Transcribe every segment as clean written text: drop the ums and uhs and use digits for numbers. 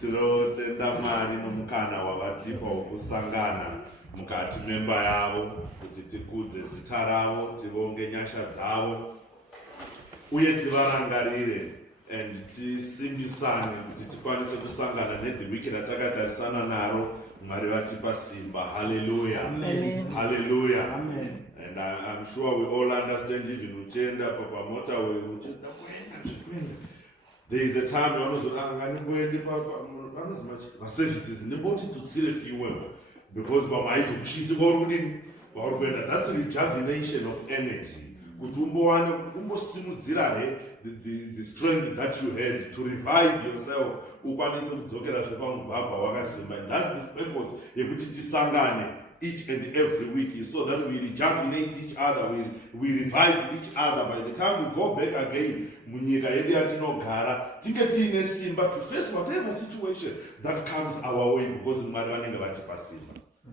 Tinotenda Mwari nomukana wavatipa wokusangana mukati memba yavo kuti tikudze zita ravo, tivonge nyasha dzavo uye tivarangarire and tisimbisane kuti tikwanise kusangana ne the week ratakatarisana naro. Mwari vatipa simba. Hallelujah. Amen. Hallelujah. Amen. And I'm sure we all understand, even uchenda papa motorway uchenda kuenda. There is a time services to fuel because that's a rejuvenation of energy. The strength that you had to revive yourself. And that's the purpose each and every week is so that we rejuvenate each other, we revive each other. By the time we go back again, to face whatever situation that comes our way because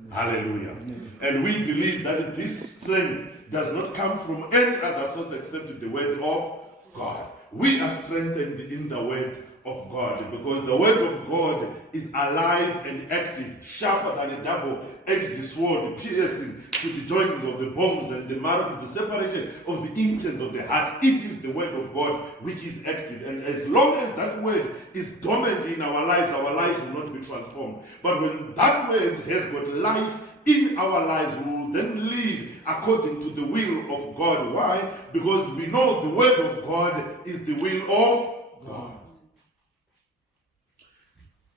hallelujah. And we believe that this strength does not come from any other source except the word of God. We are strengthened in the word of God because the word of God is alive and active, sharper than a double-edged sword, piercing to the joints of the bones and the marrow, to the separation of the intents of the heart. It is the word of God which is active, and as long as that word is dormant in our lives will not be transformed. But when that word has got life in our lives, we will then live according to the will of God. Why? Because we know the word of God is the will of God.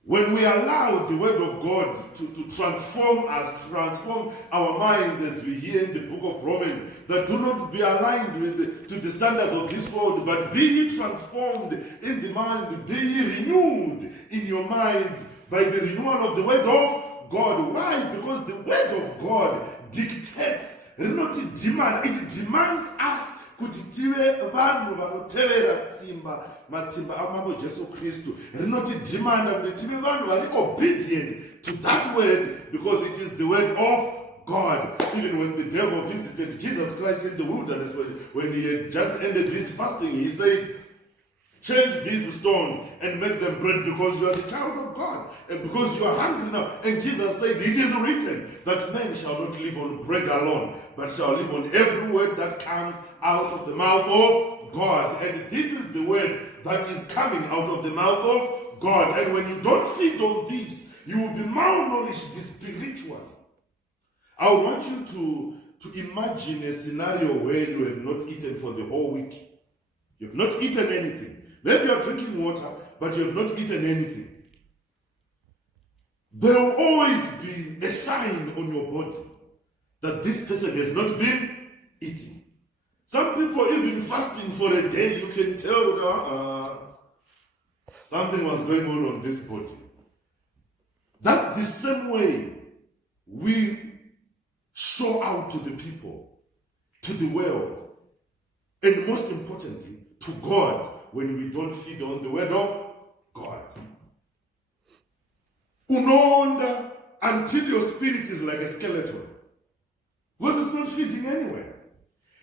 When we allow the word of God to transform us, transform our minds, as we hear in the book of Romans, that do not be aligned to the standards of this world, but be ye transformed in the mind, be ye renewed in your minds by the renewal of the word of God. Why? Because the word of God dictates, it demands us kuti tive vanhu vanotevera matsimba amambo Jesu Kristu. Rinotidhimanda kuti tive vanhu vari obedient to that word because it is the word of God. Even when the devil visited Jesus Christ in the wilderness, when he had just ended his fasting, he said, change these stones and make them bread because you are the child of God and because you are hungry now. And Jesus said, it is written that man shall not live on bread alone, but shall live on every word that comes out of the mouth of God. And this is the word that is coming out of the mouth of God. And when you don't feed on this, you will be malnourished spiritually. I want you to imagine a scenario where you have not eaten for the whole week. You have not eaten anything. Maybe you are drinking water, but you have not eaten anything. There will always be a sign on your body that this person has not been eating. Some people, even fasting for a day, you can tell something was going on this body. That's the same way we show out to the people, to the world, and most importantly, to God, when we don't feed on the word of God. Unaonda until your spirit is like a skeleton, because it's not feeding anywhere.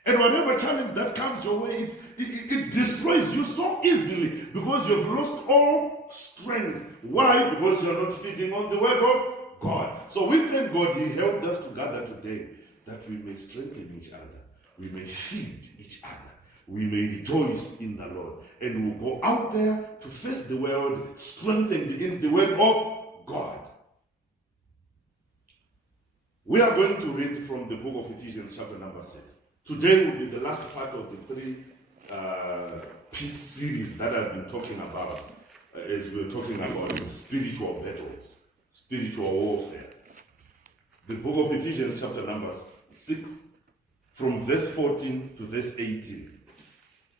And whatever challenge that comes your way, it destroys you so easily because you've lost all strength. Why? Because you're not feeding on the word of God. So we thank God He helped us to gather today that we may strengthen each other, we may feed each other, we may rejoice in the Lord, and we'll go out there to face the world strengthened in the word of God. We are going to read from the book of Ephesians chapter number 6. Today will be the last part of the three-piece series that I've been talking about as we're talking about spiritual battles, spiritual warfare. The book of Ephesians chapter number 6 from verse 14 to verse 18.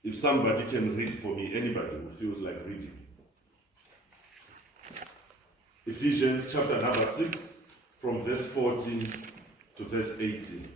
If somebody can read for me, anybody who feels like reading. Ephesians chapter number 6 from verse 14 to verse 18.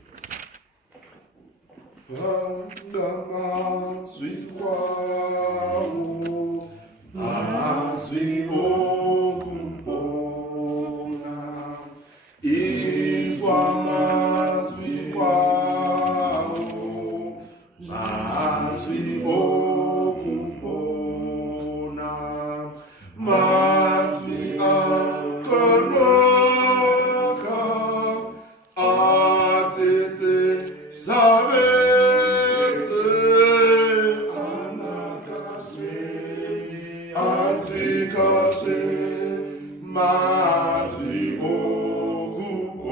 kahle mazwi okuona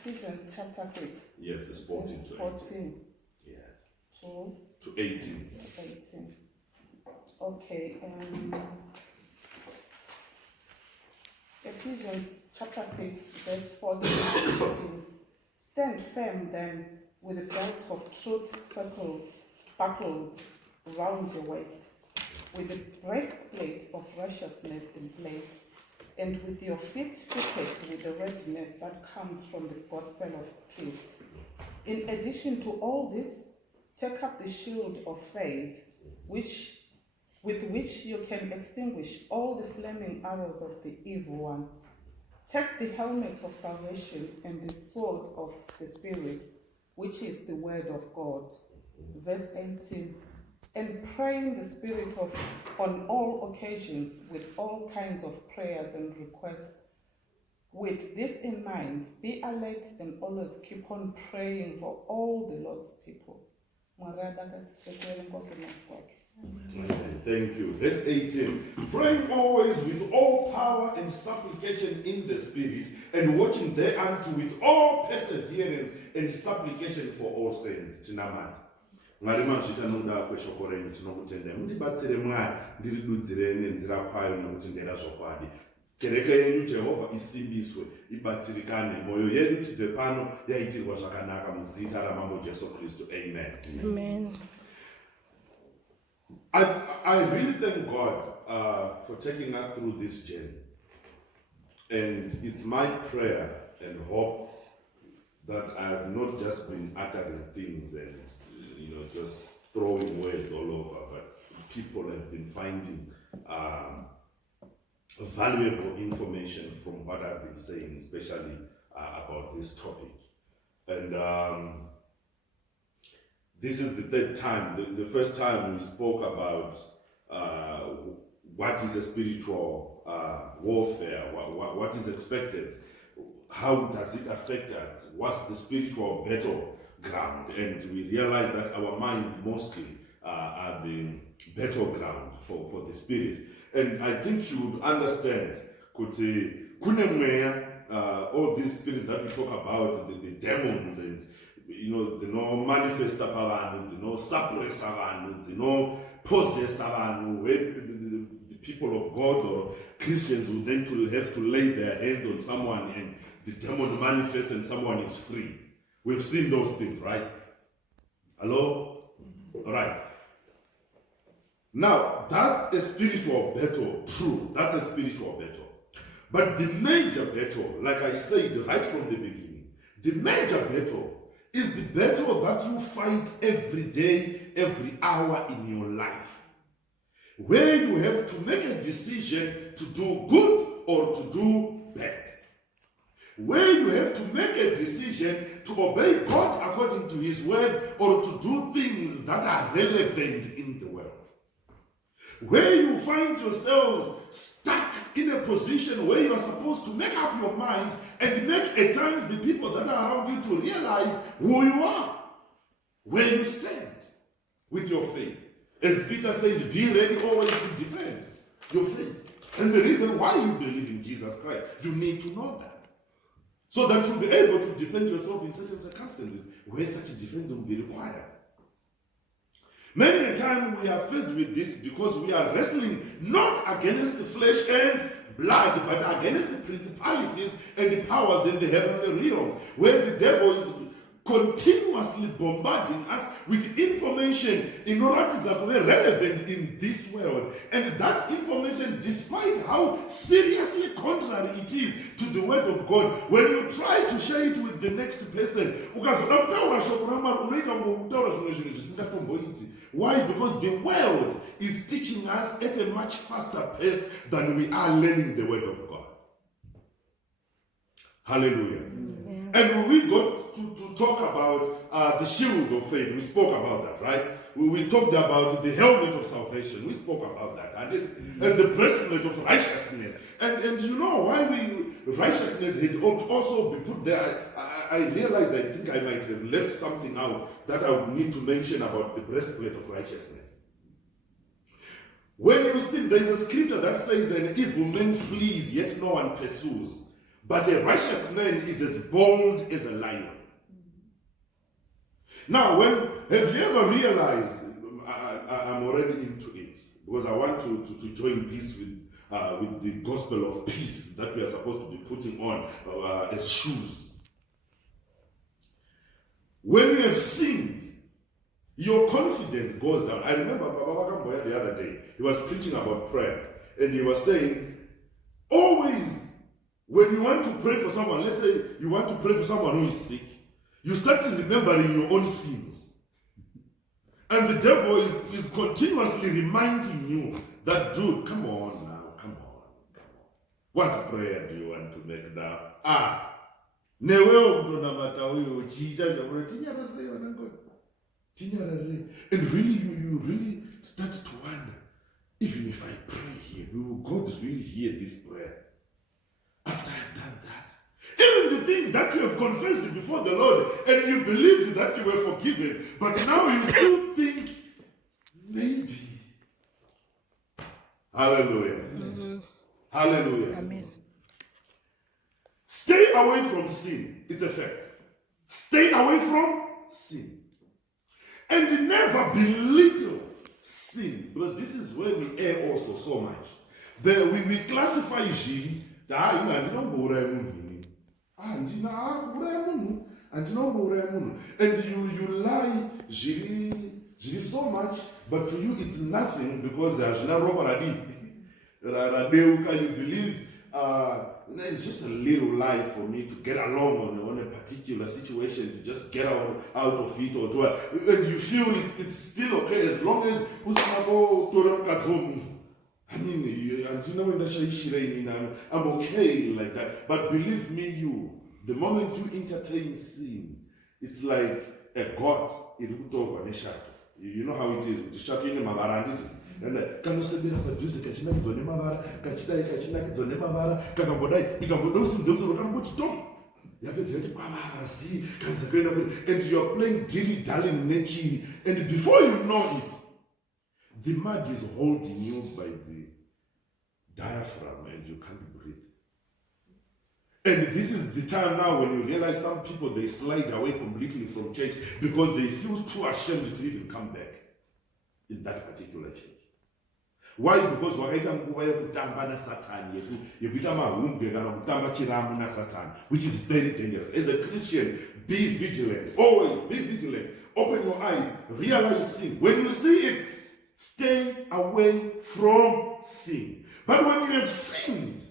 Ephesians chapter 6. Yes, verse 14 verse to 14 yes. to 18. 18. Okay. Ephesians chapter 6, verse 14 to 18. Stand firm then, with the belt of truth buckled round your waist, with the breastplate of righteousness in place, and with your feet fitted with the readiness that comes from the gospel of peace. In addition to all this, take up the shield of faith, with which you can extinguish all the flaming arrows of the evil one. Take the helmet of salvation and the sword of the Spirit, which is the word of God. Verse 18. And pray in the Spirit on all occasions with all kinds of prayers and requests. With this in mind, be alert and always keep on praying for all the Lord's people. Thank you. Verse 18. Praying always with all power and supplication in the Spirit, and watching thereunto with all perseverance and supplication for all saints. Tinamati. Mwari mazvita nokuda kweshoko renyu tinokutendai. Mundibatsire Mwari ndiridudzire nenzira kwayo nekuti ndera zvokwadi. Kereke yenyu Jehovha isimbiswe, ibatsirikane, mwoyo yedu tibve pano yaitirwa zvakanaka muzita ramambo Jesu Kristu. Amen. Amen. I really thank God for taking us through this journey. And it's my prayer and hope that I have not just been uttering things and just throwing words all over, but people have been finding valuable information from what I've been saying, especially about this topic. And this is the third time. The first time we spoke about what is a spiritual warfare, what is expected, how does it affect us, what's the spiritual battleground, and we realize that our minds mostly are the battleground for the spirit. And I think you would understand, all these spirits that we talk about, the demons, and manifesta pavanhu, suppressa vanhu, possessa vanhu, the people of God or Christians would then have to lay their hands on someone and the demon manifests and someone is freed. We've seen those things, right? Hello? All right. Now, that's a spiritual battle, true. That's a spiritual battle. But the major battle, like I said right from the beginning, the major battle is the battle that you fight every day, every hour in your life, where you have to make a decision to do good or to do bad, where you have to make a decision to obey God according to His word or to do things that are relevant in the world, where you find yourselves stuck in a position where you are supposed to make up your mind and make at times the people that are around you to realize who you are, where you stand with your faith. As Peter says, be ready always to defend your faith. And the reason why you believe in Jesus Christ, you need to know that, so that you'll be able to defend yourself in certain circumstances where such a defense will be required. Many a time we are faced with this because we are wrestling not against flesh and blood, but against the principalities and the powers in the heavenly realms, where the devil is continuously bombarding us with information in order to be relevant in this world. And that information, despite how seriously contrary it is to the word of God, when you try to share it with the next person, why? Because the world is teaching us at a much faster pace than we are learning the word of God. Hallelujah. Amen. And we got to talk about the shield of faith. We spoke about that, right? We talked about the helmet of salvation. We spoke about that. And the breastplate of righteousness. And you know why righteousness had also be put there. I realized I think I might have left something out that I would need to mention about the breastplate of righteousness. When you sin, there is a scripture that says that an evil man flees, yet no one pursues. But a righteous man is as bold as a lion. Now, have you ever realized, I'm already into it, because I want to join this with the gospel of peace that we are supposed to be putting on as shoes. When you have sinned, your confidence goes down. I remember Baba Kamboya the other day, he was preaching about prayer, and he was saying, always, when you want to pray for someone, let's say you want to pray for someone who is sick, you start remembering your own sins. And the devil is continuously reminding you that, dude, come on now, come on. What prayer do you want to make now? And really, you really start to wonder, even if I pray here, will God really hear this prayer? After I've done that, even the things that you have confessed before the Lord and you believed that you were forgiven, but now you still think, maybe. Hallelujah. Mm-hmm. Hallelujah. Amen. Stay away from sin. It's a fact. Stay away from sin. And never belittle sin. Because this is where we err also so much. We classify Jiri. And you lie Jiri so much, but to you it's nothing because there's no robbery. You believe it's just a little lie for me to get along on a particular situation, to just get out of it, and you feel it's still okay as long as I mean, and you know when I'm okay like that. But believe me, the moment you entertain sin, it's like a god. You know how it is with the shadow in my barandit. And can you say that produce kachina kizone mavara kachina kizone mavara kakambodai ikambodosi mzemso rokambochi tom yapedza kuti kwavazi kanza kuenda kuti, and you are playing dilly-dally nature, and before you know it, the mud is holding you by the diaphragm and you can't breathe. And this is the time now when you realize some people, they slide away completely from church because they feel too ashamed to even come back in that particular church. Why? Because wakaita nguva yekutamba na Satan, yekuita mahunge kana kutamba chiramu na Satan, which is very dangerous. As a Christian, be vigilant. Always be vigilant. Open your eyes. Realize sin. When you see it, stay away from sin. But when you have sinned,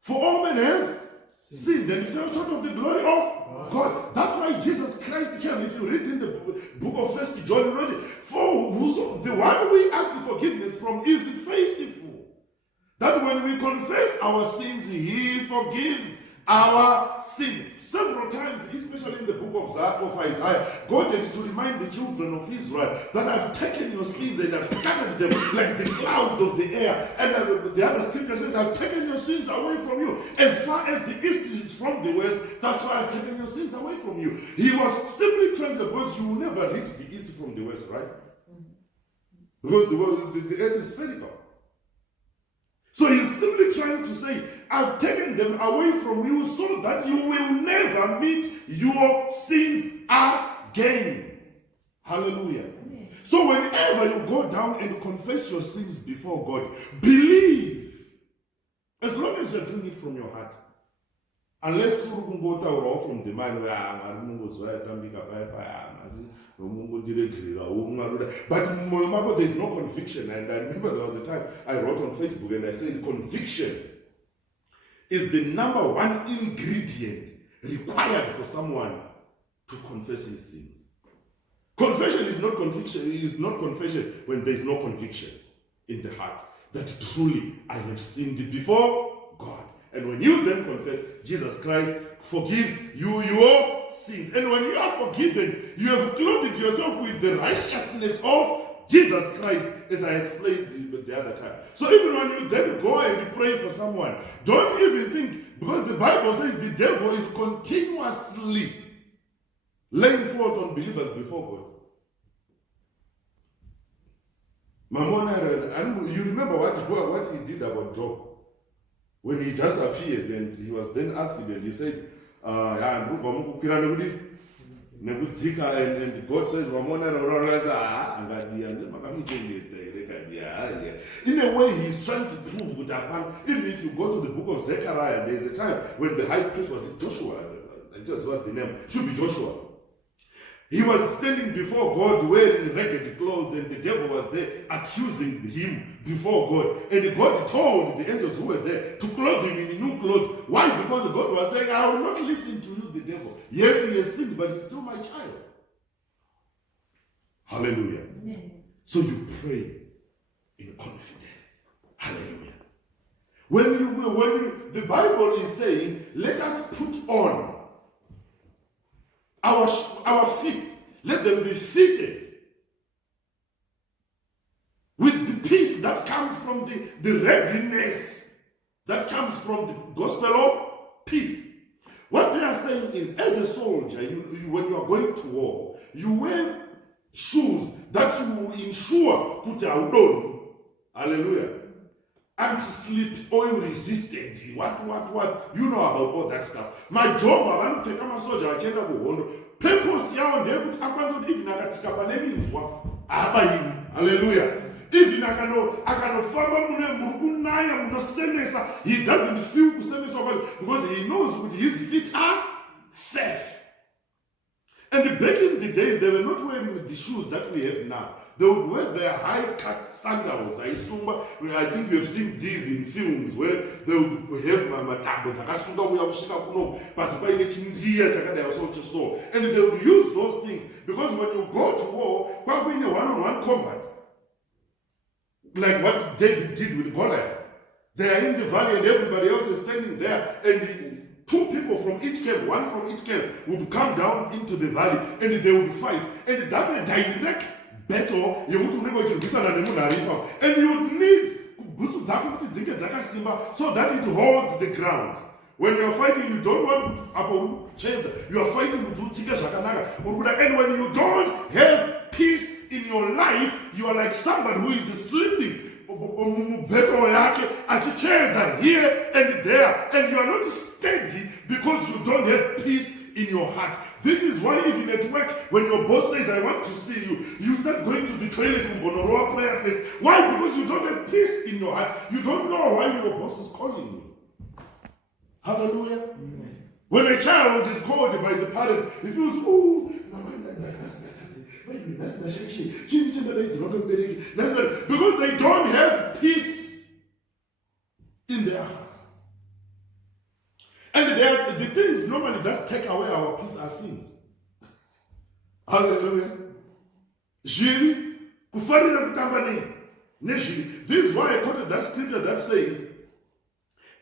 for all men have sinned and fell short of the glory of God. That's why Jesus Christ came. If you read in the book of 1 John, you read it. For the one we ask forgiveness from is faithful. That when we confess our sins, He forgives our sins. Several times, especially in the book of Isaiah, God had to remind the children of Israel that I've taken your sins and I've scattered them like the clouds of the air. And the other scripture says, I've taken your sins away from you. As far as the east is from the west, that's why I've taken your sins away from you. He was simply trying to, because you will never reach the east from the west, right? Because the earth is spherical. So he's simply trying to say, I've taken them away from you so that you will never meet your sins again. Hallelujah. Amen. So whenever you go down and confess your sins before God, believe. As long as you're doing it from your heart. Unless you go from the mind where but remember, there's no conviction. And I remember there was a time I wrote on Facebook and I said conviction is the number one ingredient required for someone to confess his sins. Confession is not conviction. It is not confession when there is no conviction in the heart that truly I have sinned before God. And when you then confess, Jesus Christ forgives you your sins. And when you are forgiven, you have clothed yourself with the righteousness of Jesus Christ, as I explained the other time. So even when you then go and you pray for someone, don't even think, because the Bible says the devil is continuously laying fault on believers before God. Mamona, and you remember what he did about Job? When he just appeared and he was then asking and he said, and God says, in a way, he's trying to prove, even if you go to the book of Zechariah, there's a time when the high priest was Joshua, I just what the name, should be Joshua. He was standing before God wearing ragged clothes, and the devil was there accusing him before God. And God told the angels who were there to clothe him in new clothes. Why? Because God was saying, I will not listen to you, the devil. Yes, he has sinned, but he's still my child. Hallelujah. Amen. So you pray in confidence. Hallelujah. When the Bible is saying, let us put on our feet, let them be fitted with the peace that comes from the readiness that comes from the gospel of peace. What they are saying is, as a soldier, when you are going to war, you wear shoes that you will ensure kuti haudonhi. Hallelujah. Anti-slip, oil resistant, what, you know about all that stuff. My job, vanopfeka masoja vachienda kuhondo. Purpose yavo ndeyekuti akwanisa kuti even akatsika pane minzwa haabayini. Hallelujah. Even akanofamba muri kunaya munosemesa, he doesn't feel kusemeswa kwacho because he knows kuti his feet are safe. And back in the days, they were not wearing the shoes that we have now. They would wear their high-cut sandals. I think you have seen these in films where they would have matambo dzakasunga kuya kusvika kuno pasi paine chindiya chakadai so. And they would use those things because when you go to war, kwakuine one-on-one combat, like what David did with Goliath. They are in the valley and everybody else is standing there, and two people from each camp, one from each camp, would come down into the valley and they would fight. And that's a direct battle. And you would need so that it holds the ground. When you are fighting, you don't want to you are fighting and when you don't have peace in your life, you are like somebody who is sleeping. Here and there, and you are not steady because you don't have peace in your heart. This is why even at work, when your boss says, I want to see you, you start going to the toilet and prayer face. Why? Because you don't have peace in your heart. You don't know why your boss is calling you. Hallelujah. Amen. When a child is called by the parent, he feels, oh, because they don't have peace in their hearts. And the things normally that take away our peace are sins. Hallelujah. This is why I quoted that scripture that says,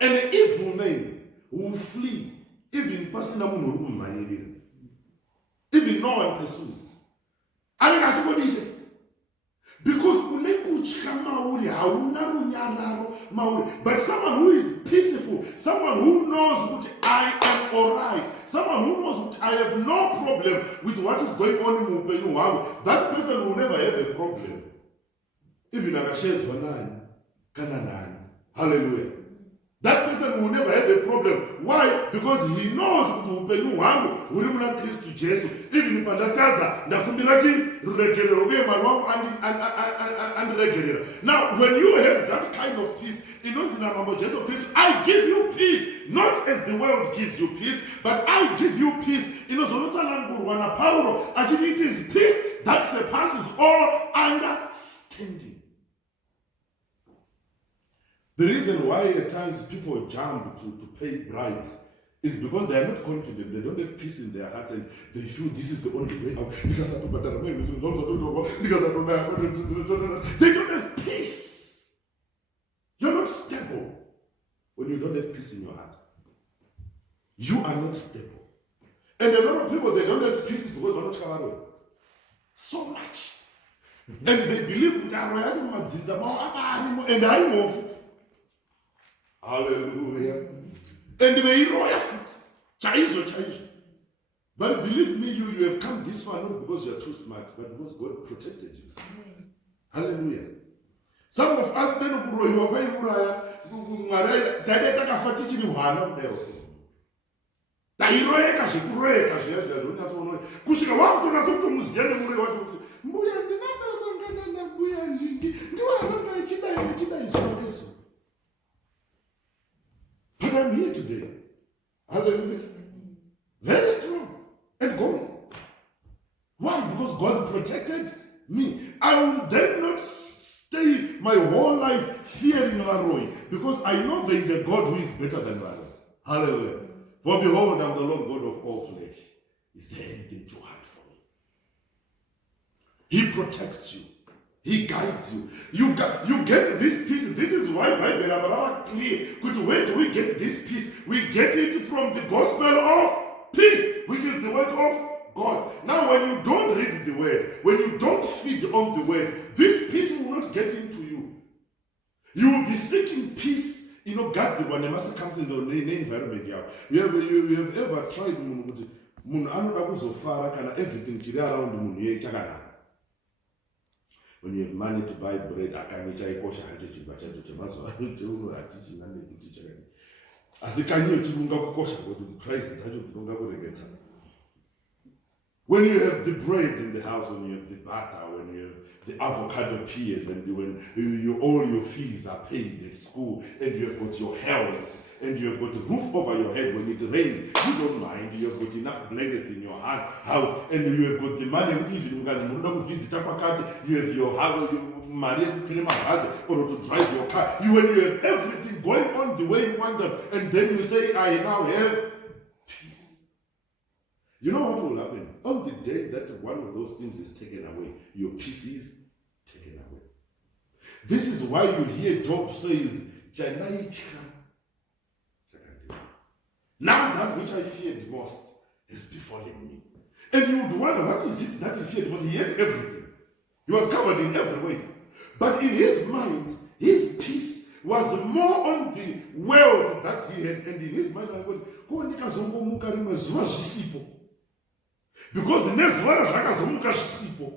an evil man will flee, even even no one pursues. Because but someone who is peaceful, someone who knows that I am alright, someone who knows that I have no problem with what is going on in Mupenu, that person will never have a problem. Even hallelujah. That person will never have a problem. Why? Because he knows kuti upenyu hwangu huri muna Kristu Jesu. Even pandataza ndakumbirati ruregerero uye mwari wangu andiregerera. Now, when you have that kind of peace, inonzi namambo Jesu Kristu, I give you peace, not as the world gives you peace, but I give you peace. Inozonotsanangurwa na Paulo, actually it is peace that surpasses all understanding. The reason why at times people jump to pay bribes is because they are not confident. They don't have peace in their hearts and they feel this is the only way out. They don't have peace. You're not stable when you don't have peace in your heart. you are not stable. And a lot of people, they don't have peace because they're not traveling. So much. And they believe that and I move it. Hallelujah. And they royal foot. Chaizo. But believe me, you have come this far not because you are too smart, but because God protected you. Hallelujah. Some of us then tairoeka zvekuroeka zviya zvazvonyatsoona kusvika wakutonaso kutomuziya nemuroi wacho kuti mbuya ndinandosangana nambuya ndingi ndiwananga ichidai zuva nezuva. But I'm here today. Hallelujah. Very strong and going. Why? Because God protected me. I will then not stay my whole life fearing Laroi, because I know there is a God who is better than Laroi. Hallelujah. For behold, I'm the Lord God of all flesh. Is there anything too hard for me? He protects you. He guides you. You get this peace. This is why Bible are clear. Where do we get this peace? We get it from the gospel of peace, which is the word of God. Now, when you don't read the word, when you don't feed on the word, this peace will not get into you. You will be seeking peace. You know, God's the one that must come in the environment. You have ever tried everything around the moon? When you have money to buy bread, I can't try kosher. When you have the bread in the house, when you have the butter, when you have the avocado pears, and when all your fees are paid at school, and you have got your health, and you have got a roof over your head when it rains, you don't mind. You have got enough blankets in your house, and you have got the money. Even you have your house, money or to drive your car. When you have everything going on the way you want them, and then you say, I now have peace. You know what will happen? On the day that one of those things is taken away, your peace is taken away. This is why you hear Job says, now that which I feared most has befallen me. And you would wonder, what is it that he feared most? He had everything. He was covered in every way. But in his mind, his peace was more on the wealth that he had. And in his mind, I went, because nezvara zvakazomuka zvisipo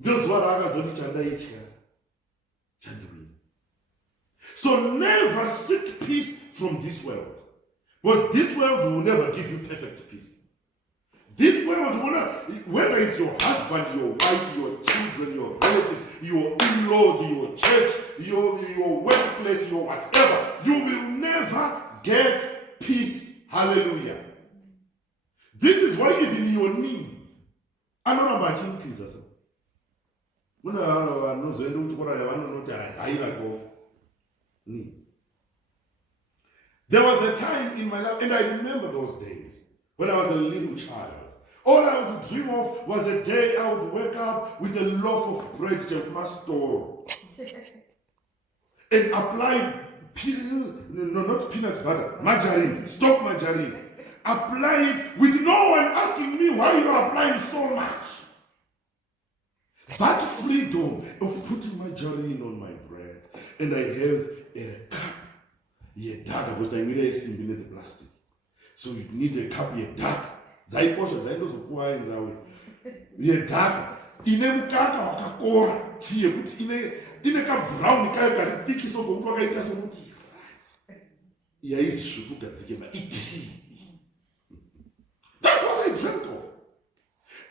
ndozvara akazoti chandaitya chandiwina. So never seek peace from this world, because this world will never give you perfect peace. This world will not, whether it's your husband, your wife, your children, your relatives, your in-laws, your church, your workplace, your whatever, you will never get peace. Hallelujah. This is why even your needs are not about increase. Needs. There was a time in my life, and I remember those days when I was a little child. All I would dream of was a day I would wake up with a loaf of bread to my store and apply not peanut butter, margarine, stock margarine. Apply it with no one asking me why you are applying so much. That freedom of putting margarine on my bread, and I have a cup. Because I need a simple plastic. So you need a cup, dark. Zaikosha, zainosopua nzawe. Dark. Ine mukaka wakakora. Tiye kuti ine ka brown kaya kari thick so kuti wakaita somuti. Yaisi shutuka dzikema iti. That's what I dreamt of.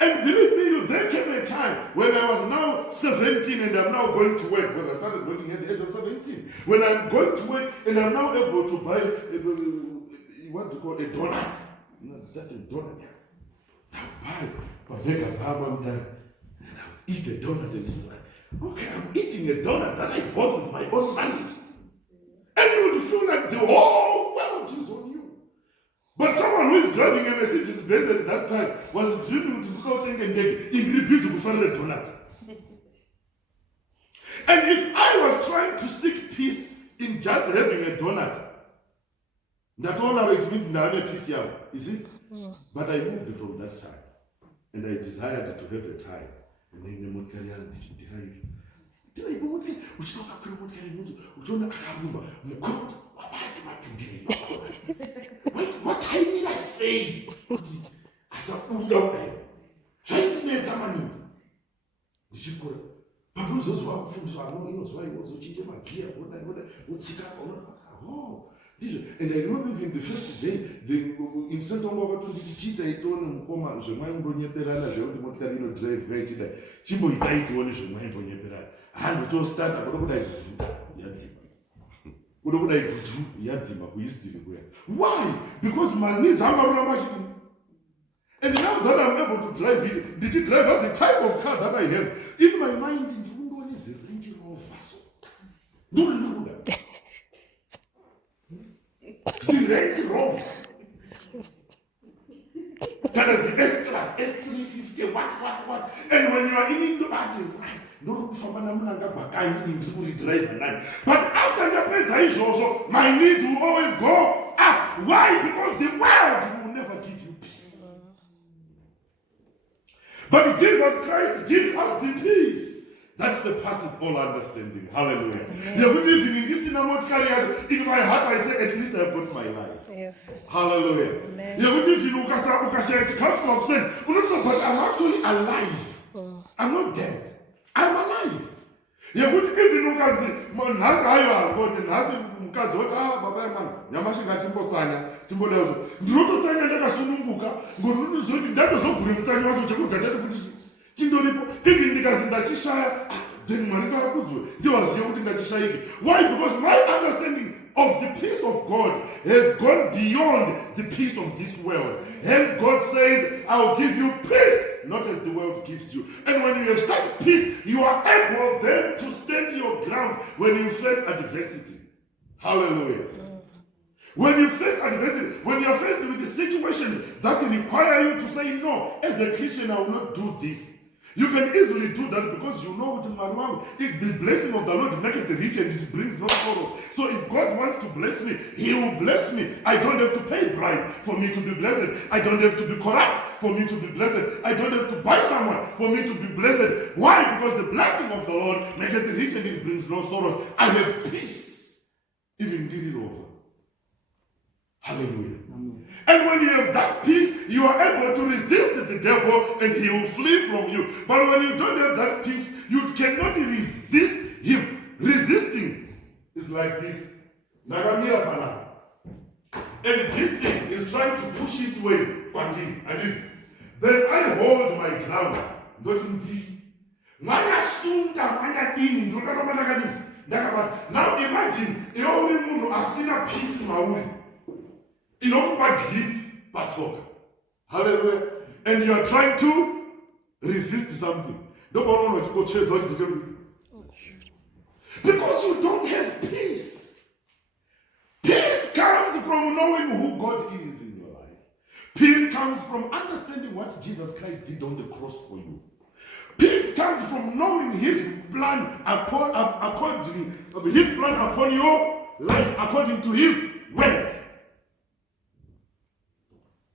And believe me, there came a time when I was now 17 and I'm now going to work, because I started working at the age of 17. When I'm going to work and I'm now able to buy what do you call a donut. That is donut. Now buy a hamam and I'll eat a donut and it's like, okay, I'm eating a donut that I bought with my own money. And you would feel like the whole world is on you. But someone who is driving a Mercedes Benz at that time was dreaming to go take and take in repeats to find a donut. And if I was trying to seek peace in just having a donut, Ndatoona it means ndane peace yangu. You see? But I moved from that time. And I desired to have a time. And then the motkari yangu ndichidrive. Drive motkari. Uchitoka kuri motkari nunzo. Uchiona akarumba. Mukoti. Wabaki mapindiri. What time did I say? Asa uda uda. Zvaindinetsa maningi. Ndichikura. Pakuzozwa kufundiswa anozwa iwozochinje magiya wotsika oh. And I remember even the first day, instead of what to teach, I told him, "Come, je m'aime bonne perala, je veux montrer une drive right today. Chimbo itai to one je m'aime bonne perala. And we just start. I don't know what I do. Yazima. What do I do? Yazima. We used to do it. Why? Because my needs are not machine. And now that I'm able to drive it, did you drive out the type of car that I have? In my mind, in the window is a Range Rover. No. The Range Rover. That is the S-Class, S350, what. And when you are in the party, no, but after the pay also, my needs will always go up. Why? Because the world will never give you peace. But Jesus Christ gives us the peace that surpasses all understanding. Hallelujah. Even in this cinnamon career, in my heart, I say, at least I've got my life. Yes. Hallelujah. But I'm actually alive. I'm not dead. I'm alive. Even why? Because my understanding of the peace of God has gone beyond the peace of this world. Hence God says, I'll give you peace, not as the world gives you. And when you have such peace, you are able then to stand your ground when you face adversity. Hallelujah. When you face adversity, when you are faced with the situations that require you to say, no, as a Christian, I will not do this. You can easily do that because you know if the blessing of the Lord maketh the rich and it brings no sorrow. So if God wants to bless me, He will bless me. I don't have to pay bribe for me to be blessed. I don't have to be corrupt for me to be blessed. I don't have to buy someone for me to be blessed. Why? Because the blessing of the Lord maketh the rich and it brings no sorrows. I have peace. Even give it over. Hallelujah. Amen. And when you have that peace, you are able to resist the devil and he will flee from you. But when you don't have that peace, you cannot resist him. Resisting is like this. And this thing is trying to push its way. And then I hold my ground. Not indeed. Now imagine, you only asina peace in my in all grip, hallelujah. And you are trying to resist something. Because you don't have peace. Peace comes from knowing who God is in your life. Peace comes from understanding what Jesus Christ did on the cross for you. Peace comes from knowing His plan upon your life according to His word.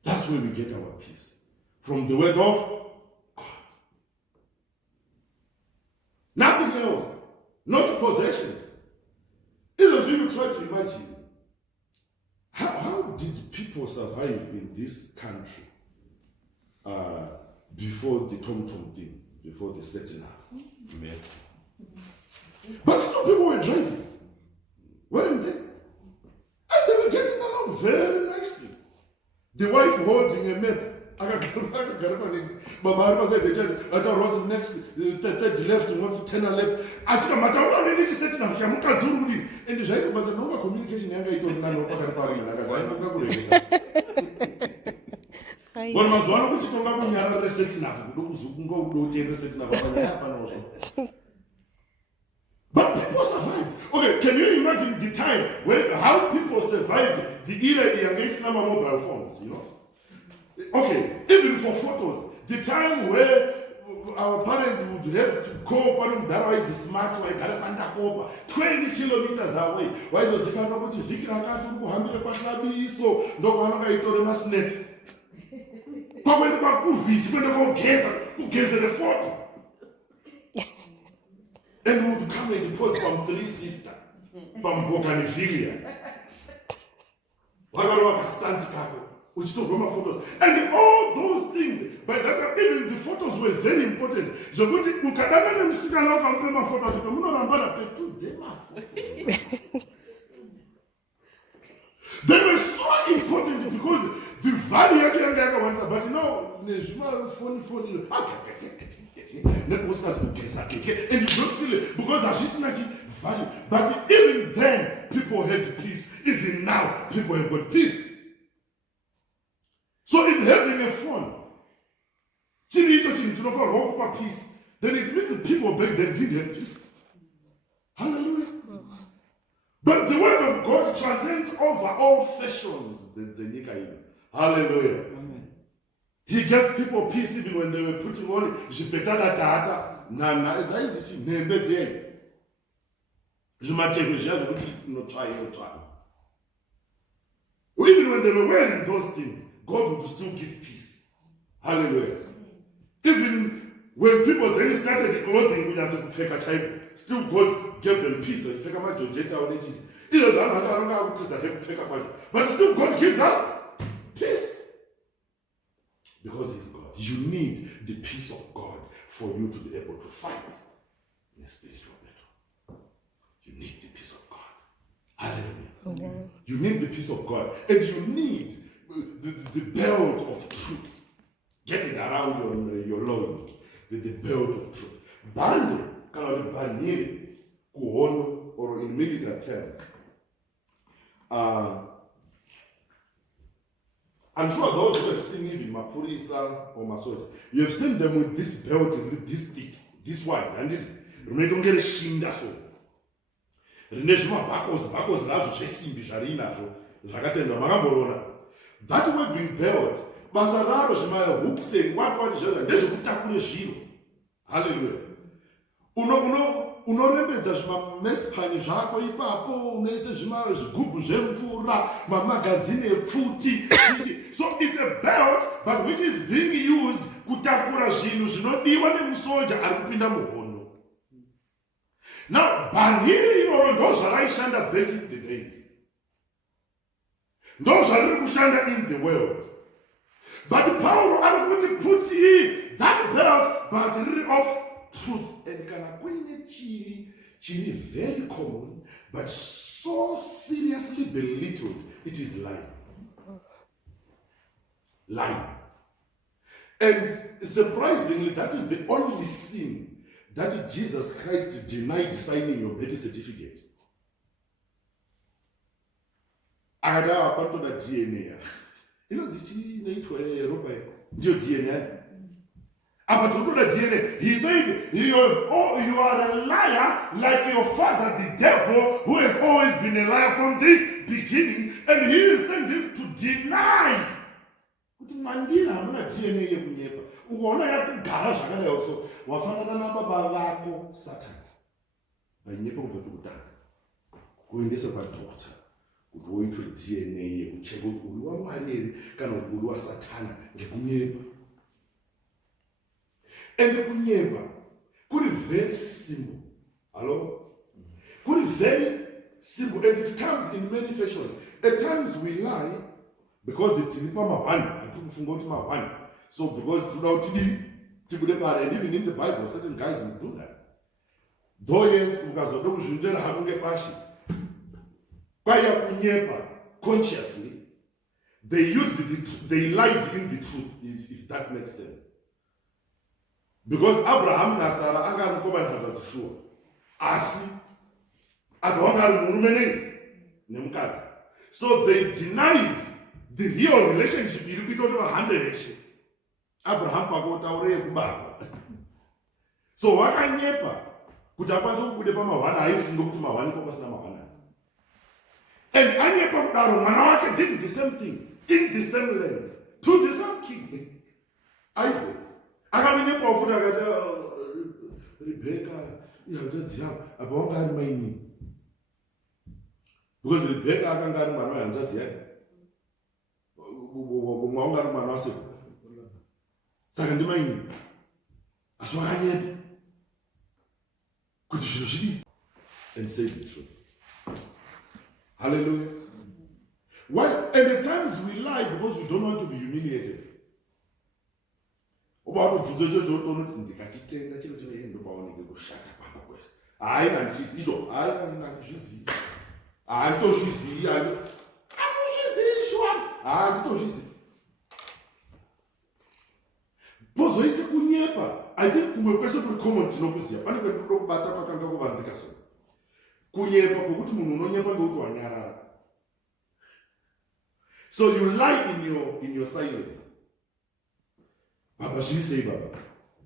That's where we get our peace. From the word of God. Nothing else. Not possessions. If you try to imagine, how did people survive in this country before the Tom thing, before the setting up? Amen. But still people were driving. Weren't they? And they were getting along very nicely. The wife holding a map. Baba said, I was next, third left, and 10 left. I told him, I need to set up. And the Jacob was a normal communication. I told him, one was one of which you don't set enough. Those who can go take the setting up. But people survived. Okay, can you imagine the time how people survived the era against mobile phones, you know? Okay, even for photos, the time where our parents would have to go panomudhara smart waigara pandakopa 20 kilometers away waizozikanwa kuti vhiki rakati uri kuhambire kwahlabiso ndokwavanongaitore masineki kwakuende kwakurwisi kuende kugezere foto and we would come and pose from Three Sister pamboganivilia wakarova kastanzi kako uchitorwa maphotos and all those things. By that time, even the photos were very important. Zvokuti ukadana nemusikana ukamupe mafoto ati munorambana petudze mafoto. They were so important because the value yacho yanga yakawandisa, but now nezvimafoni and you don't feel it because hazvisina value. But even then people had peace. Even now people have got peace. So if having a phone peace, then it means the people back then didn't have peace. Hallelujah. But the word of God transcends over all fashions. Hallelujah. Amen. He gave people peace even when they were putting on Jipetana Tata. Even when they were wearing those things, God would still give peace. Hallelujah. Even when people then started clothing, we had to take a child, still God gave them peace. But still God gives us peace. Because He's God. You need the peace of God for you to be able to fight in a spiritual battle. You need the peace of God. Hallelujah. Okay. You need the peace of God. And you need the belt of truth. Getting around your loins with the belt of truth. Bande cannot be baniri, kuhono, or in military terms. I'm sure those who have seen even Mapurisa or Masoja, you have seen them with this belt, with this thick, this wide, and it don't get a shinda so. That way being belt. Basararo zvimaya hooks what ndezvekutakure zviro. Hallelujah. Unorembedza zvimamespani zvako ipapo unoise zvigubhu zvemvura mamagazini epfuti. So it's a belt but which is being used kutakura zvinhu zvinodiwa nemusoja ari kupinda muhondo. Now bhanhiri iroro ndo zvaraishanda back in the days. Ndo zvariri kushanda in the world. But Paul are going to put here that belt, but of truth. And kana kwine chiri very common, but so seriously belittled, it is lying. Lying. And surprisingly, that is the only sin that Jesus Christ denied signing your birth certificate. Ada apanto da DNA. You know, DNA. He said, you are a liar like your father, the devil, who has always been a liar from the beginning. And he is saying this to deny. Kuti woitwe DNA yekucheka kuti uri waMwari here kana kuti uri waSatana ngekunyepa. And kunyepa kuri very simple. Hello? Kuri very simple and it comes in many fashions. At times we lie because it tiri pama1 atifunga kuti ma1. So because tikude pare, and even in the Bible certain guys will do that. Though yes, ukazoda kuzvimvera hako ngepashi. Kwaya kunyepa consciously, they lied in the truth, if that makes sense. Because Abraham na Sarah anga mkoba hatazishua. Asi akaona murume nemukadzi. So they denied the real relationship iri kuita kuti vahambe veshe. Abraham pakotaure kubarwa. So wakanyepa kuti akwanise kubude pama1 aifunga kuti ma1 ko pasina ma1. And anyepa kudaro mwana wake did the same thing in the same land to the same king, Isaac. Akanonyepa futi akati Rebecca ihanzvadzi yavo apa wanga ari mainini. Because Rebecca akanga ari mwana wehanzvadzi yake. Wanga ari mwana wasekuru. Saka ndimainini. Asi wakanyepa. Kuti zviro zvidii. And say the truth. Hallelujah. Why? And at times we lie because we don't want to be humiliated. About to the ndikachitenga chiro chinoenda paoneke kushata kwangu kwese. Haina ndichizi icho, haina ndizvizivi. Handitozvizivi, handitozvizivi shwari. Handitozvizivi. Pozoite kunyepa. I think kumwe kwese kuri common tinokuziva. Pane kwekuda kubata kwakanga kuvanzika so. Kunyepa kwokuti munhu unonyepa ngekuti wanyarara. So you lie in your silence. Baba zvisei baba.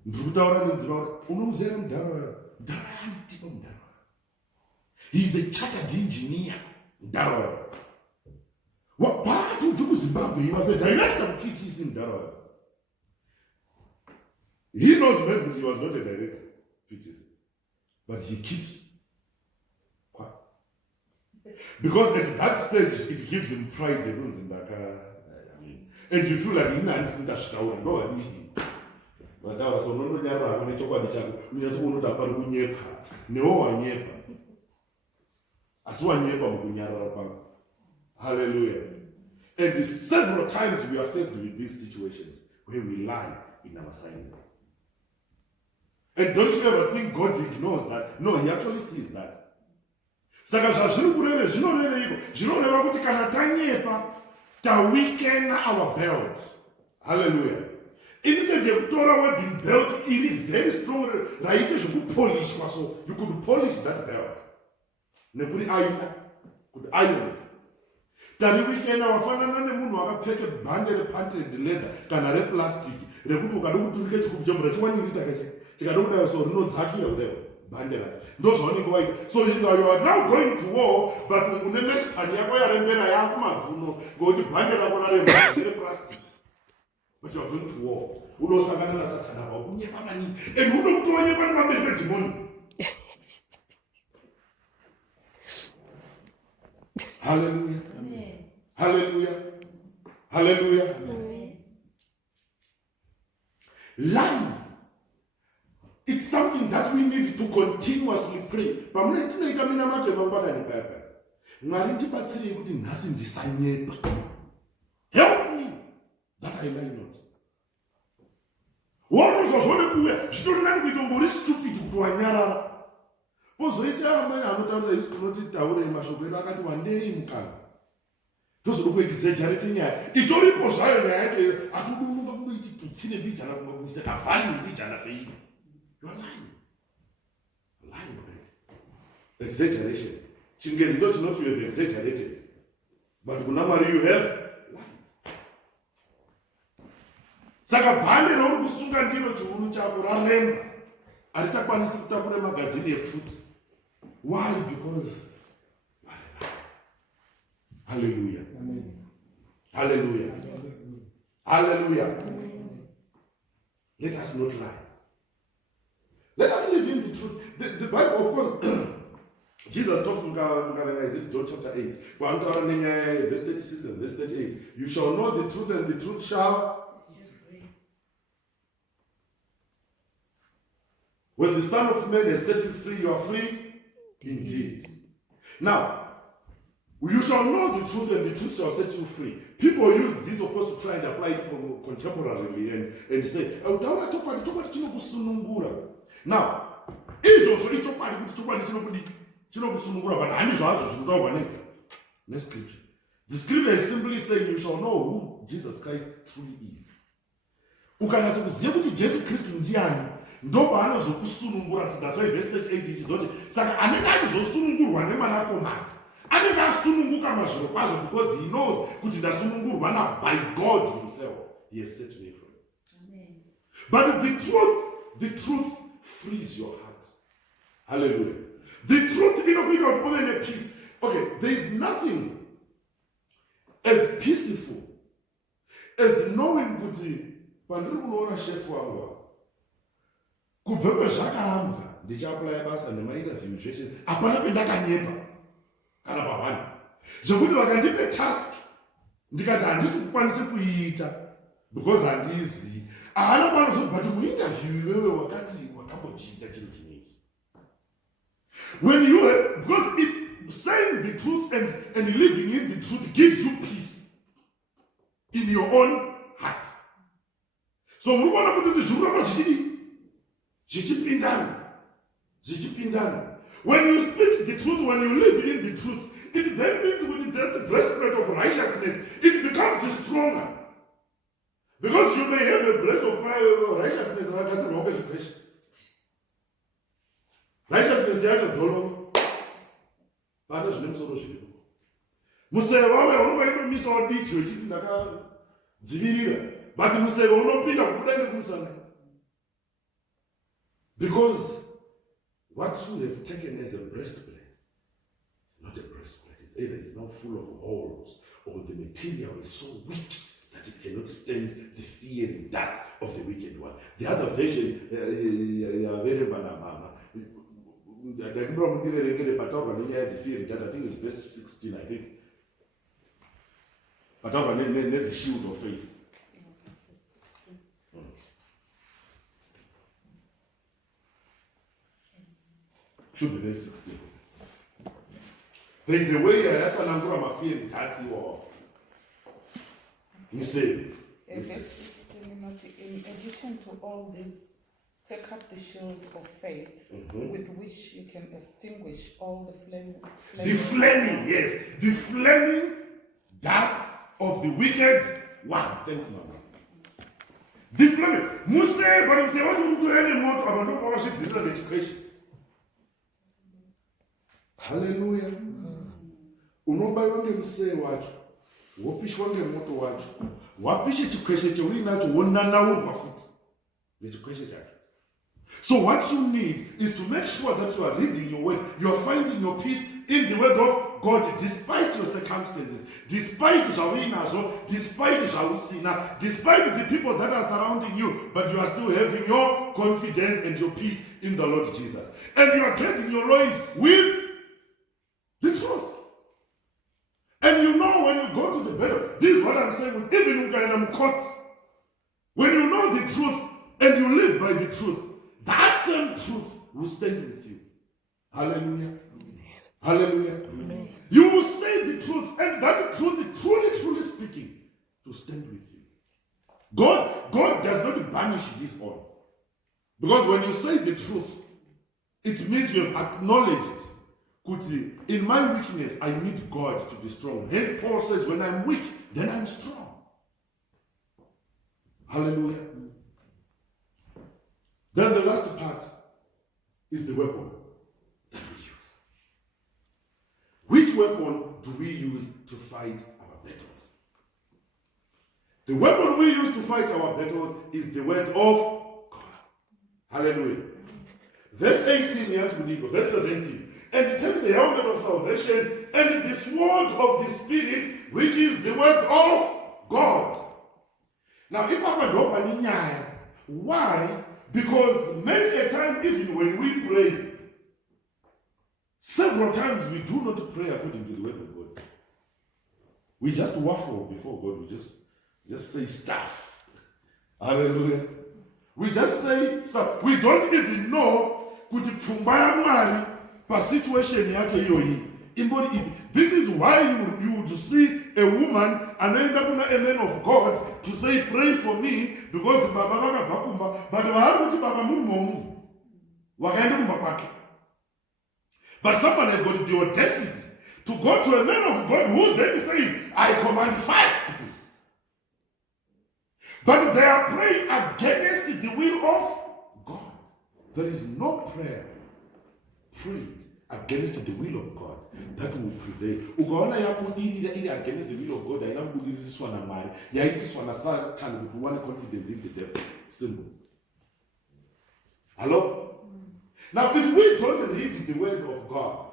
Ndiri kutaura nenzima kuti unomuzera mudhara. Mudhara yandipa mudhara. He is a chartered engineer. Mudhara. Wapati uri kuZimbabwe, he was a director of PTC mudhara. He knows well that he was not a director of PTC. But he keeps quiet. Because at that stage, it gives him pride. And you feel like he can't understand. But I was on the other when I talk about the child, we just want to have a good no one nyepa. As one nyepa. Hallelujah. And several times we are faced with these situations where we lie in our silence. And don't you ever think God ignores that? No, he actually sees that. Saka zvazviri kureva zvinoreva zvinoreva kuti kana tanyepa taweaken our belt. Hallelujah. Instead yekutora webbing belt iri very strong raite zvekupolishwa, so you could polish that belt. Nekuri iron, could iron it. Tari weekend wafanana nemunhu akapfeka bhande repainted leather kana replastic rekuti ukada kuturika chikubujambura chiwanirita kache chikada kudai so rinodzakira kudai bhande racho ndozvaoneke waita. So you are now going to war, but une mespani yako yarembera yakumabvuno ngokuti bhande rako rarembera replastic. But you are going to war. Unosangana nasatana wakunyepa maningi. And unoda kuti wanyepa nepamberi pedhimoni. Hallelujah. Amen. Hallelujah. Hallelujah. Amen. Lying. It's something that we need to continuously pray. Pamune tinoita mina macho mangwanani paya. Mwari ndibatsirei kuti nhasi ndisanyepa. Help me that I lie not. Wonozozvone kuuya zvitori nani kuita ngori stupid kuti wanyarara. Pozoita amweni anotaura isi tinoti taurei mashoko edu akati wandei mukana. Tozoda kuexaggerate nyaya. Itoripo zvayo nyaya yacho, asi unonga kungoiti tutsire mbijana kunga kuisa kavhani mbijana peiri. You are lying. Lying already. Exaggeration. Chingezi ndo chinoti you have exaggerated. But kuna Mwari you have lied. Saka bhande rauri kusunga ndiro chiunu chako raremba. Haritakwanisi kutakura magazini epfuti. Why? Because hallelujah. Amen. Hallelujah. Amen. Hallelujah. Amen. Let us not lie. Let us live in the truth. The Bible, of course, Jesus talks in John chapter 8. Verse 36 and verse 38. You shall know the truth, and the truth shall set you free. When the Son of Man has set you free, you are free indeed. Now, you shall know the truth, and the truth shall set you free. People use this, of course, to try and apply it contemporarily and say, now, is also the scripture. The scripture is simply saying you shall know who Jesus Christ truly is. Ukanasa kuziva kuti Jesu Kristu ndiani, ndo paanozokusunungura. That's why verse 38 ichizoti saka anenge achizosunungurwa nemwanakomana anenge asununguka mazviro kwazvo, because he knows kuti ndasunungurwa by God himself. He has set me free. Amen. But the truth frees your heart. Hallelujah. The truth inokuita kuti uve nepeace. Okay, there is nothing as peaceful as knowing kuti pandiri kunoona chef wangu kubva kwezvakahamba ndichiaplaya basa nemainterview zveshe hapana pendakanyepa kana pahwani zvekuti vakandipe task ndikati handisi kukwanisi kuiita because handiizii haana panozobati muinterview iwewe wakati wakambochiita chiro chinechi. When you because saying the truth and living in the truth gives you peace in your own heart. So muri kuona kuti zvikuramba zvichipindana. When you speak the truth, when you live in the truth, it then means with that breastplate of righteousness, it becomes stronger. Because you may have a breastplate of righteousness and that's wrong education. Righteousness yacho dholo. Bana zvinemusoro zviripo. Museve wawe unovaindomisa waditi wechiti ndakadzivirira. But museve unopinda kubuda nekumusana. Because what you have taken as a breastplate is not a breastplate. It's either it's now full of holes or the material is so weak that it cannot stand the fiery darts of the wicked one. The other version, I think it's verse 16, I think. But the shield of faith. Should be verse 16. There is a way that's an angora mafia and tatsi or you say. Verse 16, in addition to all this, take up the shield of faith with which you can extinguish all the flaming darts of the wicked one. Thanks, Mama. The flaming. Muse, but I'm saying, what do you do anymore about no worship in education? Hallelujah. Unobayiwa ngemusee wacho, wopishwa ngemoto wacho, wapisha chikweshe cheuri nacho wonanaurwa futi nechikweshe chacho. So what you need is to make sure that you are reading your word, you are finding your peace in the word of God despite your circumstances, despite zvaunazvo, despite zvausina, despite the people that are surrounding you, but you are still having your confidence and your peace in the Lord Jesus. And you are getting your loins with the truth. And you know when you go to the battle, this is what I'm saying with even when I'm caught. When you know the truth and you live by the truth, that same truth will stand with you. Hallelujah. Amen. Hallelujah. Amen. You will say the truth, and that truth, truly speaking, to stand with you. God does not banish his own. Because when you say the truth, it means you have acknowledged, in my weakness, I need God to be strong. Hence, Paul says, when I'm weak, then I'm strong. Hallelujah. Then the last part is the weapon that we use. Which weapon do we use to fight our battles? The weapon we use to fight our battles is the word of God. Hallelujah. Verse 18, verse 17. And take the helmet of salvation and the sword of the Spirit, which is the word of God. Now, why? Because many a time, even when we pray, several times we do not pray according to the word of God. We just waffle before God. We just say stuff. Hallelujah. We just say stuff. We don't even know situation. This is why you would see a woman and then a man of God to say, pray for me, because but someone has got the audacity to go to a man of God who then says, I command fire. But they are praying against the will of God. There is no prayer prayed against the will of God that will prevail. Ukaona yakudirira iri against the will of God, hainakudiriswa na mari, yaitiswa na Satan kuti one confidence in the devil. Simple. Hello? Now, if we don't read the word of God,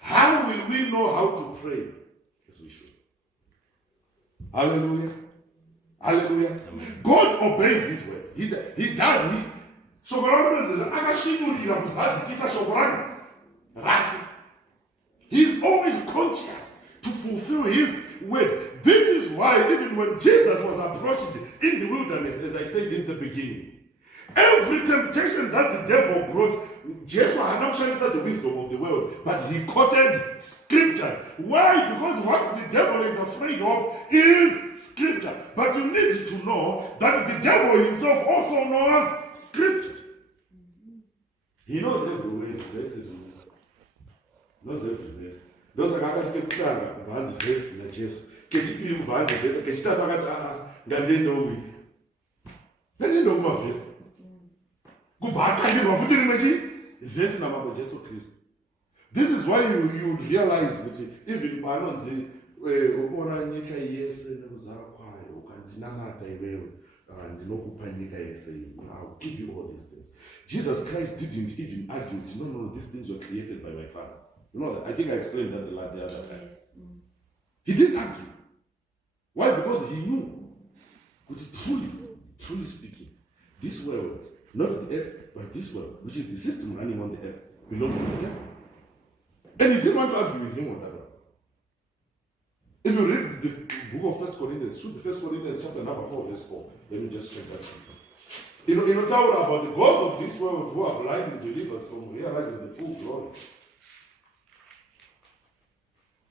how will we know how to pray? Yes, we should. Hallelujah. Hallelujah. Amen. God obeys his word. He does. shoko raunozera akashinurira kuzadzikisa shoko rake. He's always conscious to fulfill his word. This is why even when Jesus was approached in the wilderness, as I said in the beginning, every temptation that the devil brought, Jesus had not shown the wisdom of the world, but he quoted scriptures. Why? Because what the devil is afraid of is scripture. But you need to know that the devil himself also knows scripture. He knows every verse. Knows every verse. Those are going to get one verse in Jesus. Can you give one verse? Can you start talking about that? They know me. They know my verse. Go back and give a foot in the verse number of Jesus Christ. This is why you would realize that even Panon say, Okona Nika yes, and Zakwai, Okandinamata, and Nokupanika yes, I'll give you all these things. Jesus Christ didn't even argue. No, these things were created by my Father. You know that? I think I explained that the other time. Yes. He didn't argue. Why? Because he knew, truly speaking, this world, not the earth, but this world, which is the system running on the earth, belongs to the devil. And he didn't want to argue with him on that one. If you read the book of 1 Corinthians, should be 1 Corinthians chapter number 4, verse 4. Let me just check that. You know, talk about the gods of this world who are blinding believers from realizing the full glory.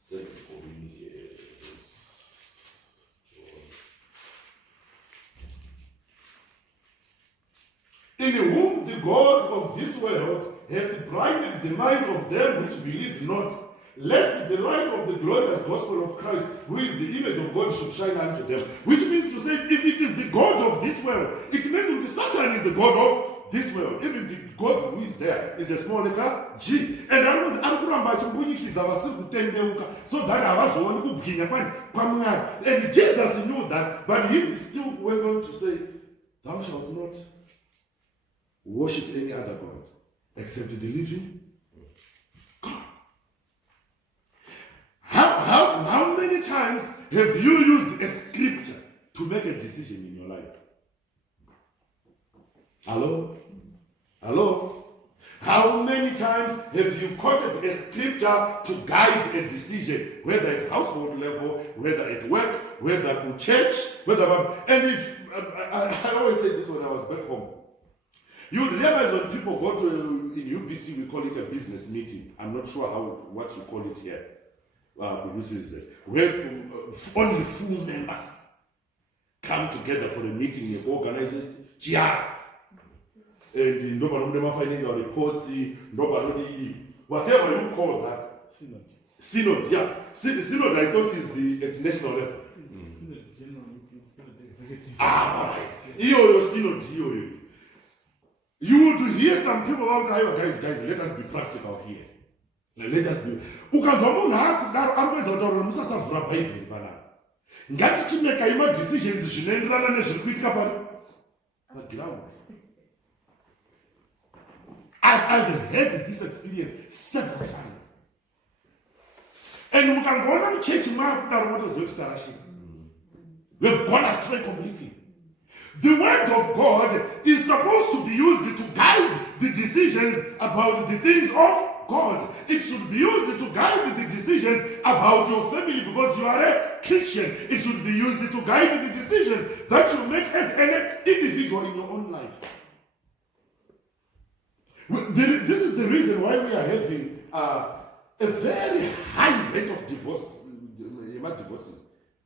2 Corinthians. In whom the God of this world hath blinded the mind of them which believe not, lest the light of the glorious gospel of Christ, who is the image of God, should shine unto them. Which means to say, if it is the God of this world, it means that Satan is the God of this world. Even the God who is there is a small letter G. And so that and Jesus knew that, but he still went on to say, thou shalt not worship any other God except the living God. How many times have you used a scripture to make a decision in your life? Hello? How many times have you quoted a scripture to guide a decision, whether at household level, whether at work, whether at church, and if I always say this when I was back home. You realize when people go to, in UBC, we call it a business meeting. I'm not sure what you call it here. This is where only full members come together for a meeting and organize it. And nobody financial reports, whatever you call that. Synod, yeah. Synod, I thought, is at national level. Synod, Synod executive. All right. Synod, you would hear some people out there, guys, let us be practical here. Let us be. Ukanzwa munhu arikuedza kutaura musasavhura bhaibheri panapa. Ngatichimeka ima decisions zvinoenderana nezviri kuitika paground. I've had this experience several times. And mukangoona muchechi maakudaro motoziva kuti tarashika. We've gone astray completely. The word of God is supposed to be used to guide the decisions about the things of God. It should be used to guide the decisions about your family because you are a Christian. It should be used to guide the decisions that you make as an individual in your own life. This is the reason why we are having a very high rate of divorces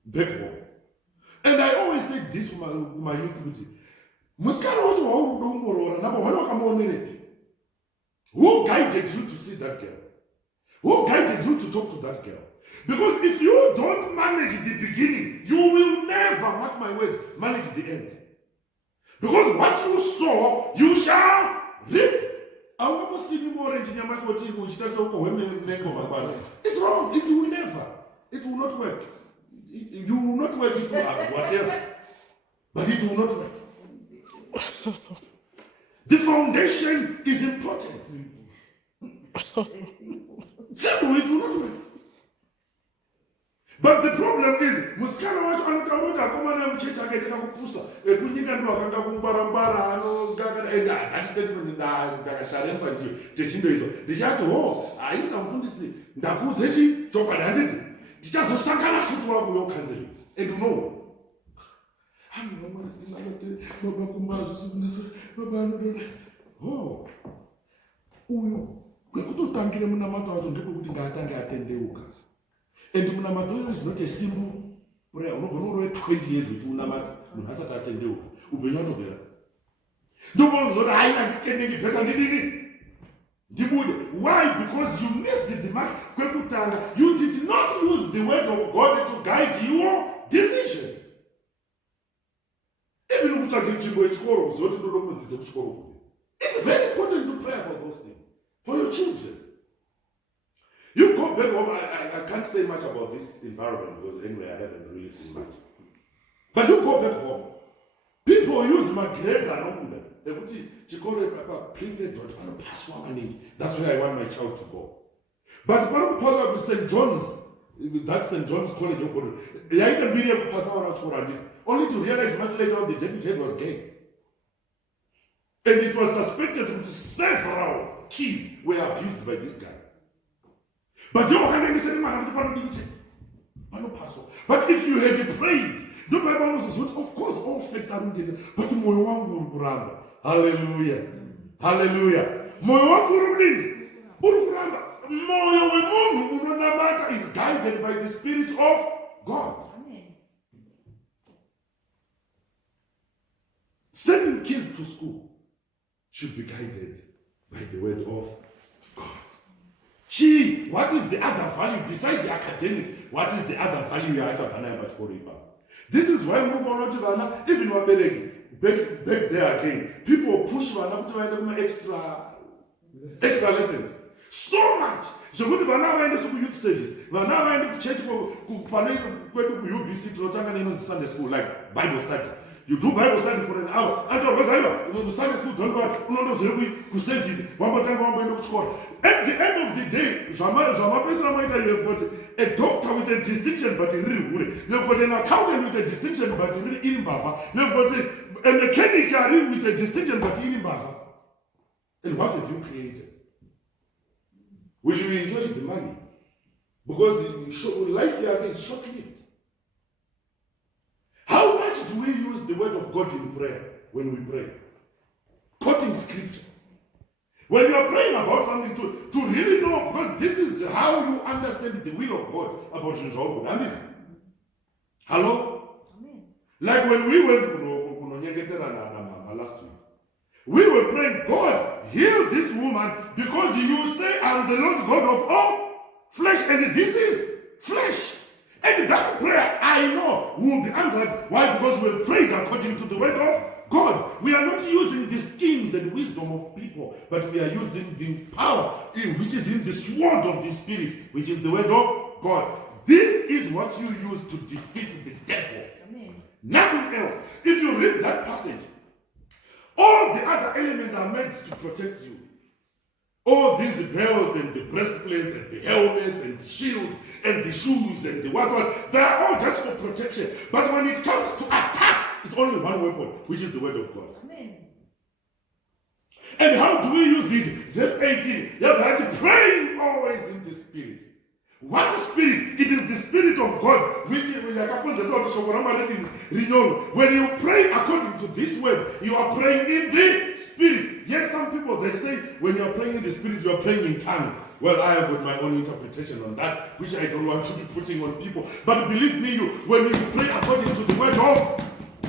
back home. And I always say this to my youth. Who guided you to see that girl? Who guided you to talk to that girl? Because if you don't manage the beginning, you will never, mark my words, manage the end. Because what you sow, you shall reap. It's wrong. It will never. It will not work. You will not work. It will whatever. But it will not work. The foundation is important. Simple, it will not work. But the problem is, musikana wacho anotangoti akomana emuchechi akaiteka kupusa kunyika ndo akanga kungwara-ngwara anogagara ndakataremba ndiyo techindoizwa ndichati haisa mufundisi ndakuudze chi chokwadi handiti tichazosangana futi wako yokanzeri and you know uyu kwekutotangire munamato wacho ndekwekuti ngaatange atendeuka. And munamato is not a simple prayer. Unogona urove 20 years uchiunamata munhu asati atendeuka upenyu watopera. Ndobozoti hai anditendeki bheka ndidini ndibude. Why? Because you missed the mark kwekutanga. You did not use the word of God to guide your decision. Even ukutsvake nzvimbo yechikoro kuzoti ndoda kumudzidze kuchikoro kuno. It's very important to pray about those things for your children. You go back home, I can't say much about this environment because anyway I haven't really seen much. But you go back home, people use Magreza anokuda. Ekuti chikoro Prince Edward anopaswa maningi. That's where I want my child to go. But panopaswa St. John's, that's St. John's College yokuda. Yaita mbiri yekupasa wana chikoro anditi. Only to realize much later on the deputy head was gay. And it was suspected that several kids were abused by this guy. But you But if you had prayed, the Bible says, of course, all facts are not. But moyo wangu urukuramba. Hallelujah. Hallelujah. Moyo wangu urukuramba. Moyo wemungu unonamata is guided by the Spirit of God. Amen. Sending kids to school should be guided by the word of God. What is the other value besides the academics? What is the other value you have to? This is why even back there again, people push extra lessons. So much. So good youth service. Church UBC to Sunday school like Bible study. You do Bible study for an hour. And Sunday school don't go to service. At the end of the day, you have got a doctor with a distinction, but really good. You have got an accountant with a distinction, but really in Bava. You have got a mechanic with a distinction, but in Bava. And what have you created? Will you enjoy the money? Because life here is short-lived. How much do we use the word of God in prayer when we pray? Quoting scripture. When you are praying about something to really know, because this is how you understand the will of God about your job. Hello? Amen. Like when we went to last week, we were praying, God, heal this woman because you say, I'm the Lord God of all flesh, and this is flesh. And that prayer, I know, will be answered. Why? Because we have prayed according to the word of God. We are not using the schemes and wisdom of people, but we are using the power which is in the sword of the Spirit, which is the word of God. This is what you use to defeat the devil. Amen. Nothing else. If you read that passage, all the other elements are meant to protect you. All these belts and the breastplates and the helmets and the shields and the shoes and the what, they are all just for protection. But when it comes to attack, it's only one weapon, which is the word of God. Amen. And how do we use it? Verse 18. You have to praying always in the Spirit. What is Spirit? It is the Spirit of God. When you pray according to this word, you are praying in the Spirit. Yes, some people, they say, when you are praying in the Spirit, you are praying in tongues. Well, I have got my own interpretation on that, which I don't want to be putting on people. But believe me, when you pray according to the word of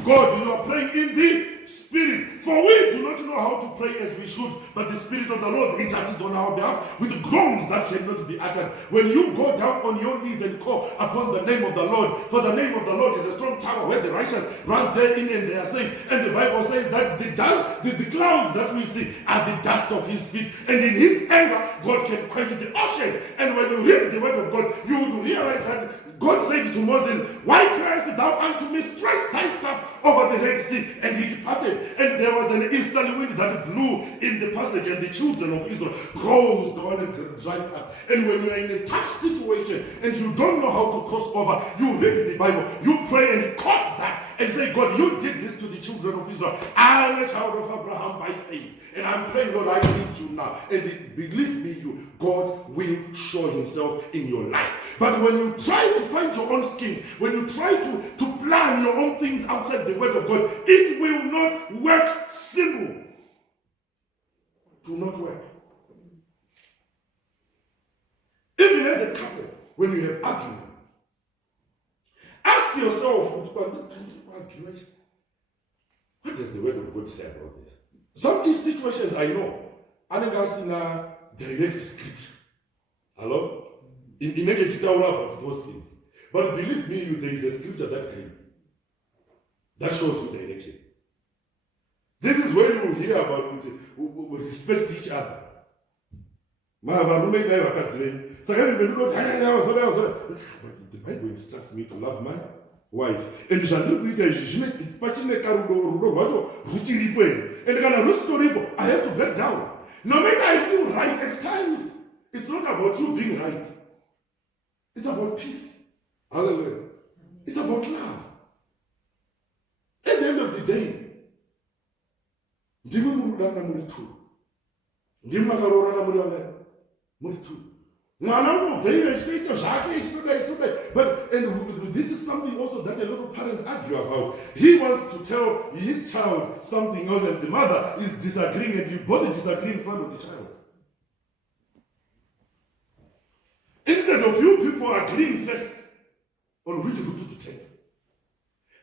God, you are praying in the Spirit. For we do not know how to pray as we should, but the Spirit of the Lord intercedes on our behalf with groans that cannot be uttered. When you go down on your knees and call upon the name of the Lord, for the name of the Lord is a strong tower where the righteous run therein and they are safe. And the Bible says that the clouds that we see are the dust of his feet. And in his anger, God can quench the ocean. And when you read the word of God, you will realize that God said to Moses, why criest thou unto me? Stretch thy staff over the Red Sea. And he departed. And there was an easterly wind that blew in the passage, and the children of Israel closed on a dry path. And when you are in a tough situation and you don't know how to cross over, you read the Bible, you pray and quote that and say, God, you did this to the children of Israel. I am a child of Abraham by faith. And I'm praying, Lord, I need you now. And believe me, God will show himself in your life. But when you try to find your own schemes, when you try to plan your own things outside the word of God, it will not work. Simple. It will not work. Even as a couple, when you have arguments, ask yourself, what does the word of God say about this? Some of these situations I know, I think I've seen a direct scripture. Hello? In about those things. But believe me, there is a scripture that guides, that shows you direction. This is where you hear about we respect each other. But the Bible instructs me to love my wife. And I have to back down. No matter I feel right at times, it's not about you being right. It's about peace. Hallelujah. It's about love. At the end of the day, but and this is something also that a lot of parents argue about. He wants to tell his child something else, and the mother is disagreeing, and you both disagree in front of the child. Instead of you people agreeing first on which route to take.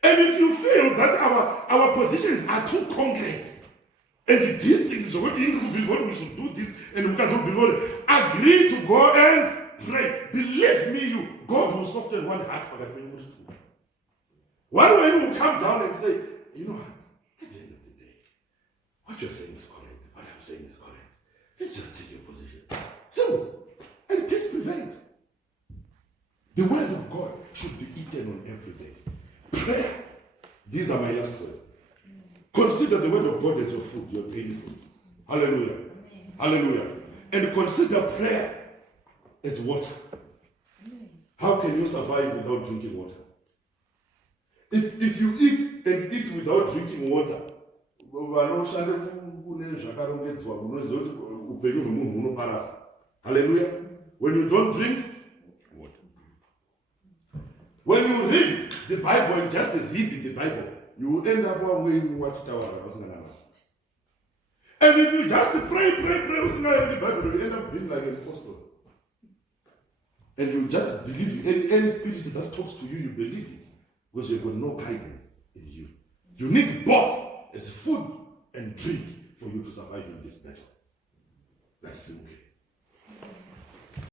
And if you feel that our positions are too concrete and distinct, what we should do this, and we can agree to go and pray. Believe me, God will soften one heart for that. One way you will come down and say, you know what? At the end of the day, what you're saying is correct. What I'm saying is correct. Let's just take your position. Simple. And peace prevails. The word of God should be eaten on every day. Prayer. These are my last words. Consider the word of God as your food, your daily food. Hallelujah. Amen. Hallelujah. And consider prayer as water. How can you survive without drinking water? If you eat and eat without drinking water, hallelujah. When you don't drink water. When you read the Bible and just read the Bible, you will end up going watchtower. And if you just pray with the Bible, you end up being like an apostle. And you just believe it. Any spirit that talks to you, you believe it. Because you've got no guidance in you. You need both as food and drink for you to survive in this battle. That's simple.